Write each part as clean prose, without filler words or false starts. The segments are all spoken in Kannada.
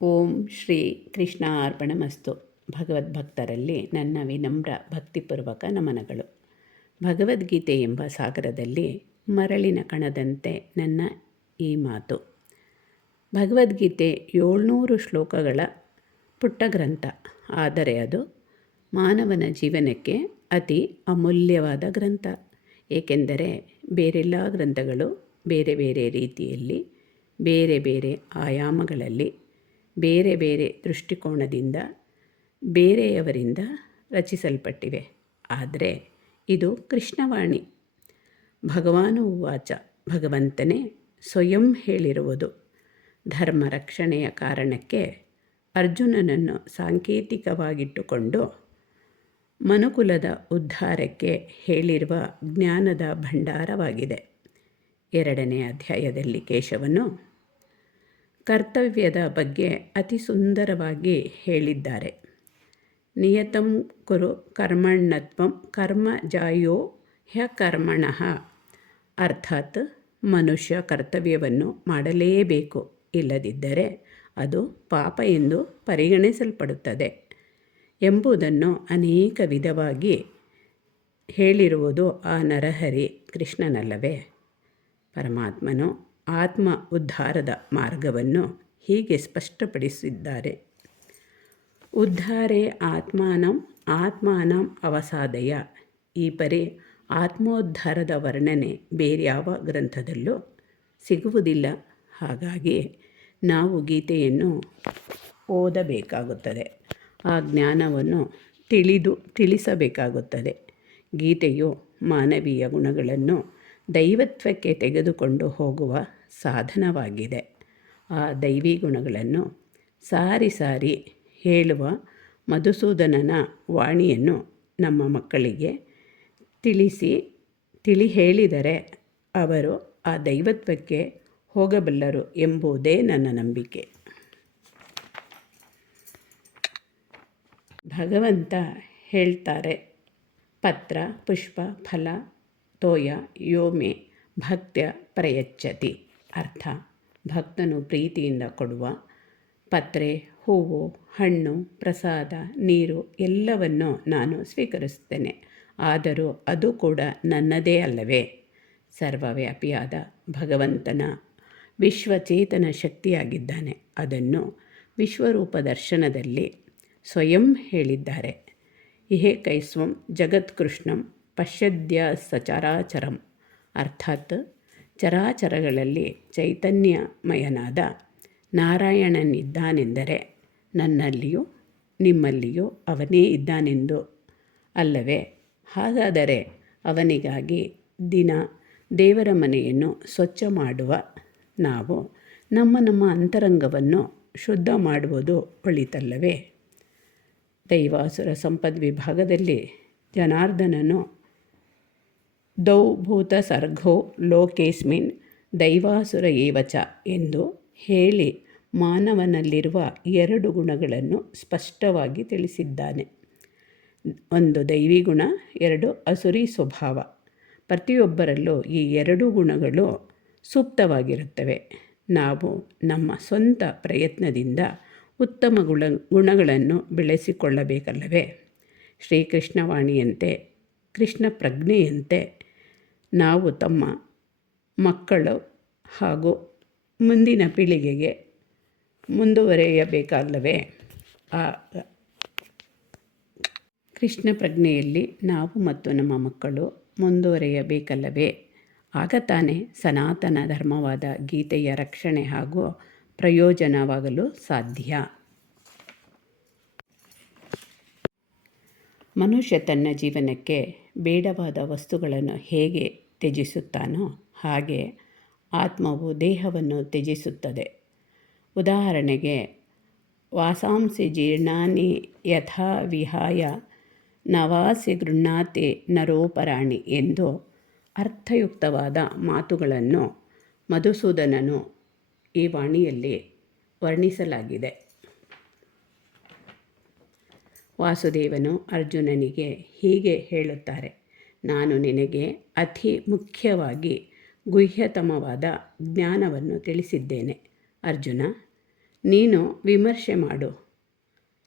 ಓಂ ಶ್ರೀ ಕೃಷ್ಣ ಅರ್ಪಣಮಸ್ತು. ಭಗವದ್ಭಕ್ತರಲ್ಲಿ ನನ್ನ ವಿನಮ್ರ ಭಕ್ತಿಪೂರ್ವಕ ನಮನಗಳು. ಭಗವದ್ಗೀತೆ ಎಂಬ ಸಾಗರದಲ್ಲಿ ಮರಳಿನ ಕಣದಂತೆ ನನ್ನ ಈ ಮಾತು. ಭಗವದ್ಗೀತೆ 700 ಶ್ಲೋಕಗಳ ಪುಟ್ಟ ಗ್ರಂಥ. ಆದರೆ ಅದು ಮಾನವನ ಜೀವನಕ್ಕೆ ಅತಿ ಅಮೂಲ್ಯವಾದ ಗ್ರಂಥ. ಏಕೆಂದರೆ ಬೇರೆಲ್ಲ ಗ್ರಂಥಗಳು ಬೇರೆ ಬೇರೆ ರೀತಿಯಲ್ಲಿ, ಬೇರೆ ಬೇರೆ ಆಯಾಮಗಳಲ್ಲಿ, ಬೇರೆ ಬೇರೆ ದೃಷ್ಟಿಕೋನದಿಂದ ಬೇರೆಯವರಿಂದ ರಚಿಸಲ್ಪಟ್ಟಿವೆ. ಆದರೆ ಇದು ಕೃಷ್ಣವಾಣಿ. ಭಗವಾನು ಉವಾಚ, ಭಗವಂತನೇ ಸ್ವಯಂ ಹೇಳಿರುವುದು. ಧರ್ಮ ರಕ್ಷಣೆಯ ಕಾರಣಕ್ಕೆ ಅರ್ಜುನನನ್ನು ಸಾಂಕೇತಿಕವಾಗಿಟ್ಟುಕೊಂಡು ಮನುಕುಲದ ಉದ್ಧಾರಕ್ಕೆ ಹೇಳಿರುವ ಜ್ಞಾನದ ಭಂಡಾರವಾಗಿದೆ. 2ನೇ ಅಧ್ಯಾಯದಲ್ಲಿ ಕೇಶವನು ಕರ್ತವ್ಯದ ಬಗ್ಗೆ ಅತಿ ಸುಂದರವಾಗಿ ಹೇಳಿದ್ದಾರೆ. ನಿಯತಂ ಕುರು ಕರ್ಮಣ್ಣತ್ವಂ ಕರ್ಮ ಜಾಯೋ ಹ್ಯಕರ್ಮಣಃ. ಅರ್ಥಾತ್ ಮನುಷ್ಯ ಕರ್ತವ್ಯವನ್ನು ಮಾಡಲೇಬೇಕು, ಇಲ್ಲದಿದ್ದರೆ ಅದು ಪಾಪ ಎಂದು ಪರಿಗಣಿಸಲ್ಪಡುತ್ತದೆ ಎಂಬುದನ್ನು ಅನೇಕ ವಿಧವಾಗಿ ಹೇಳಿರುವುದು ಆ ನರಹರಿ ಕೃಷ್ಣನಲ್ಲವೇ? ಪರಮಾತ್ಮನು ಆತ್ಮ ಉದ್ಧಾರದ ಮಾರ್ಗವನ್ನು ಹೀಗೆ ಸ್ಪಷ್ಟಪಡಿಸಿದ್ದಾರೆ. ಉದ್ಧಾರೇ ಆತ್ಮಾನಂ ಅವಸಾದಯ. ಈ ಪರಿ ಆತ್ಮೋದ್ಧಾರದ ವರ್ಣನೆ ಬೇರ್ಯಾವ ಗ್ರಂಥದಲ್ಲೂ ಸಿಗುವುದಿಲ್ಲ. ಹಾಗಾಗಿ ನಾವು ಗೀತೆಯನ್ನು ಓದಬೇಕಾಗುತ್ತದೆ, ಆ ಜ್ಞಾನವನ್ನು ತಿಳಿಸಬೇಕಾಗುತ್ತದೆ. ಗೀತೆಯು ಮಾನವೀಯ ಗುಣಗಳನ್ನು ದೈವತ್ವಕ್ಕೆ ತೆಗೆದುಕೊಂಡು ಹೋಗುವ ಸಾಧನವಾಗಿದೆ. ಆ ದೈವಿ ಗುಣಗಳನ್ನು ಸಾರಿ ಸಾರಿ ಹೇಳುವ ಮಧುಸೂದನನ ವಾಣಿಯನ್ನು ನಮ್ಮ ಮಕ್ಕಳಿಗೆ ತಿಳಿ ಹೇಳಿದರೆ ಅವರು ಆ ದೈವತ್ವಕ್ಕೆ ಹೋಗಬಲ್ಲರು ಎಂಬುದೇ ನನ್ನ ನಂಬಿಕೆ. ಭಗವಂತ ಹೇಳ್ತಾರೆ, ಪತ್ರ ಪುಷ್ಪ ಫಲ ತೋಯ ಯೋಮೆ ಭಕ್ತ್ಯ ಪ್ರಯಚ್ಛತಿ. ಅರ್ಥ, ಭಕ್ತನು ಪ್ರೀತಿಯಿಂದ ಕೊಡುವ ಪತ್ರೆ, ಹೂವು, ಹಣ್ಣು, ಪ್ರಸಾದ, ನೀರು ಎಲ್ಲವನ್ನು ನಾನು ಸ್ವೀಕರಿಸುತ್ತೇನೆ. ಆದರೂ ಅದು ಕೂಡ ನನ್ನದೇ ಅಲ್ಲವೇ? ಸರ್ವವ್ಯಾಪಿಯಾದ ಭಗವಂತನ ವಿಶ್ವಚೇತನ ಶಕ್ತಿಯಾಗಿದ್ದಾನೆ. ಅದನ್ನು ವಿಶ್ವರೂಪ ದರ್ಶನದಲ್ಲಿ ಸ್ವಯಂ ಹೇಳಿದ್ದಾರೆ. ಇಹೇಕೈಸ್ವಂ ಜಗತ್ಕೃಷ್ಣಂ ಪಶ್ಯದ್ಯ ಸಚರಾಚರಂ. ಅರ್ಥಾತ್ ಚರಾಚರಗಳಲ್ಲಿ ಚೈತನ್ಯಮಯನಾದ ನಾರಾಯಣನಿದ್ದಾನೆಂದರೆ ನನ್ನಲ್ಲಿಯೂ ನಿಮ್ಮಲ್ಲಿಯೂ ಅವನೇ ಇದ್ದಾನೆಂದು ಅಲ್ಲವೇ? ಹಾಗಾದರೆ ಅವನಿಗಾಗಿ ದಿನ ದೇವರ ಮನೆಯನ್ನು ಸ್ವಚ್ಛ ಮಾಡುವ ನಾವು ನಮ್ಮ ಅಂತರಂಗವನ್ನು ಶುದ್ಧ ಮಾಡುವುದು ಒಳಿತಲ್ಲವೇ? ದೈವಾಸುರ ಸಂಪದ್ವಿಭಾಗದಲ್ಲಿ ಜನಾರ್ದನನು ದೌಭೂತ ಸರ್ಗೋ ಲೋಕೇಸ್ಮಿನ್ ದೈವಾಸುರ ಏವಚ ಎಂದು ಹೇಳಿ ಮಾನವನಲ್ಲಿರುವ 2 ಗುಣಗಳನ್ನು ಸ್ಪಷ್ಟವಾಗಿ ತಿಳಿಸಿದ್ದಾನೆ. 1 ದೈವಿ ಗುಣ, 2 ಅಸುರಿ ಸ್ವಭಾವ. ಪ್ರತಿಯೊಬ್ಬರಲ್ಲೂ ಈ 2 ಗುಣಗಳು ಸೂಕ್ತವಾಗಿರುತ್ತವೆ. ನಾವು ನಮ್ಮ ಸ್ವಂತ ಪ್ರಯತ್ನದಿಂದ ಉತ್ತಮ ಗುಣಗಳನ್ನು ಬೆಳೆಸಿಕೊಳ್ಳಬೇಕಲ್ಲವೇ? ಶ್ರೀಕೃಷ್ಣವಾಣಿಯಂತೆ, ಕೃಷ್ಣ ಪ್ರಜ್ಞೆಯಂತೆ ನಾವು ತಮ್ಮ ಮಕ್ಕಳು ಹಾಗೂ ಮುಂದಿನ ಪೀಳಿಗೆಗೆ ಮುಂದುವರೆಯಬೇಕಲ್ಲವೇ? ಆ ಕೃಷ್ಣ ಪ್ರಜ್ಞೆಯಲ್ಲಿ ನಾವು ಮತ್ತು ನಮ್ಮ ಮಕ್ಕಳು ಮುಂದುವರೆಯಬೇಕಲ್ಲವೇ? ಆಗ ತಾನೇ ಸನಾತನ ಧರ್ಮವಾದ ಗೀತೆಯ ರಕ್ಷಣೆ ಹಾಗೂ ಪ್ರಯೋಜನವಾಗಲು ಸಾಧ್ಯ. ಮನುಷ್ಯ ತನ್ನ ಜೀವನಕ್ಕೆ ಬೇಡವಾದ ವಸ್ತುಗಳನ್ನು ಹೇಗೆ ತ್ಯಜಿಸುತ್ತಾನೋ ಹಾಗೆ ಆತ್ಮವು ದೇಹವನ್ನು ತ್ಯಜಿಸುತ್ತದೆ. ಉದಾಹರಣೆಗೆ, ವಾಸಾಂಸಿ ಜೀರ್ಣಾನಿ ಯಥಾ ವಿಹಾಯ ನವಾಸಿ ಗೃಹ್ಣಾತಿ ನರೋಪರಾಣಿ ಎಂದು ಅರ್ಥಯುಕ್ತವಾದ ಮಾತುಗಳನ್ನು ಮಧುಸೂದನನು ಈ ವಾಣಿಯಲ್ಲಿ ವರ್ಣಿಸಲಾಗಿದೆ. ವಾಸುದೇವನು ಅರ್ಜುನನಿಗೆ ಹೀಗೆ ಹೇಳುತ್ತಾರೆ, ನಾನು ನಿನಗೆ ಅತಿ ಮುಖ್ಯವಾಗಿ ಗುಹ್ಯತಮವಾದ ಜ್ಞಾನವನ್ನು ತಿಳಿಸಿದ್ದೇನೆ. ಅರ್ಜುನ, ನೀನು ವಿಮರ್ಶೆ ಮಾಡು.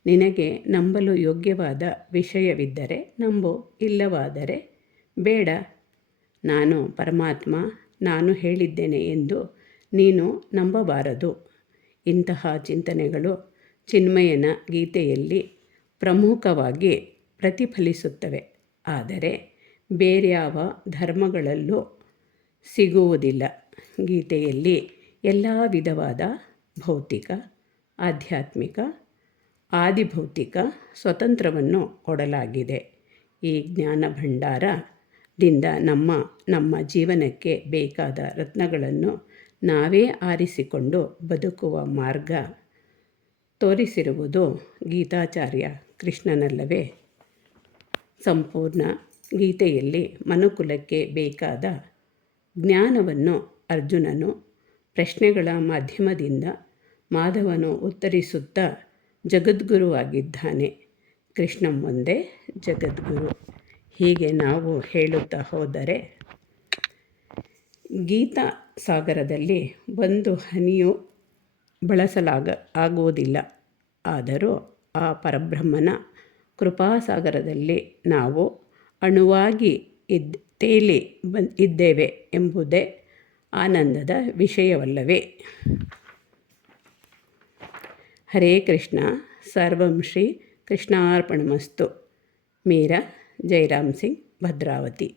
ನಿನಗೆ ನಂಬಲು ಯೋಗ್ಯವಾದ ವಿಷಯವಿದ್ದರೆ ನಂಬು, ಇಲ್ಲವಾದರೆ ಬೇಡ. ನಾನು ಪರಮಾತ್ಮ, ನಾನು ಹೇಳಿದ್ದೇನೆ ಎಂದು ನೀನು ನಂಬಬಾರದು. ಇಂತಹ ಚಿಂತನೆಗಳು ಚಿನ್ಮಯನ ಗೀತೆಯಲ್ಲಿ ಪ್ರಮುಖವಾಗಿ ಪ್ರತಿಫಲಿಸುತ್ತವೆ. ಆದರೆ ಬೇರ್ಯಾವ ಧರ್ಮಗಳಲ್ಲೂ ಸಿಗುವುದಿಲ್ಲ. ಗೀತೆಯಲ್ಲಿ ಎಲ್ಲ ವಿಧವಾದ ಭೌತಿಕ, ಆಧ್ಯಾತ್ಮಿಕ, ಆದಿಭೌತಿಕ ಸ್ವತಂತ್ರವನ್ನು ಕೊಡಲಾಗಿದೆ. ಈ ಜ್ಞಾನ ಭಂಡಾರದಿಂದ ನಮ್ಮ ಜೀವನಕ್ಕೆ ಬೇಕಾದ ರತ್ನಗಳನ್ನು ನಾವೇ ಆರಿಸಿಕೊಂಡು ಬದುಕುವ ಮಾರ್ಗ ತೋರಿಸಿರುವುದು ಗೀತಾಚಾರ್ಯ ಕೃಷ್ಣನಲ್ಲವೇ? ಸಂಪೂರ್ಣ ಗೀತೆಯಲ್ಲಿ ಮನುಕುಲಕ್ಕೆ ಬೇಕಾದ ಜ್ಞಾನವನ್ನು ಅರ್ಜುನನು ಪ್ರಶ್ನೆಗಳ ಮಾಧ್ಯಮದಿಂದ ಮಾಧವನು ಉತ್ತರಿಸುತ್ತಾ ಜಗದ್ಗುರುವಾಗಿದ್ದಾನೆ. ಕೃಷ್ಣ ಒಂದೇ ಜಗದ್ಗುರು. ಹೀಗೆ ನಾವು ಹೇಳುತ್ತಾ ಹೋದರೆ ಗೀತಾ ಸಾಗರದಲ್ಲಿ ಒಂದು ಹನಿಯೂ ಆಗುವುದಿಲ್ಲ. ಆದರೂ ಆ ಪರಬ್ರಹ್ಮನ ಕೃಪಾಸಾಗರದಲ್ಲಿ ನಾವು ಅಣುವಾಗಿ ತೇಲಿ ಇದ್ದೇವೆ ಎಂಬುದೇ ಆನಂದದ ವಿಷಯವಲ್ಲವೇ? ಹರೇ ಕೃಷ್ಣ. ಸರ್ವಂ ಶ್ರೀ ಕೃಷ್ಣಾರ್ಪಣಮಸ್ತು. ಮೀರಾ ಜೈರಾಮ್ ಸಿಂಗ್, ಭದ್ರಾವತಿ.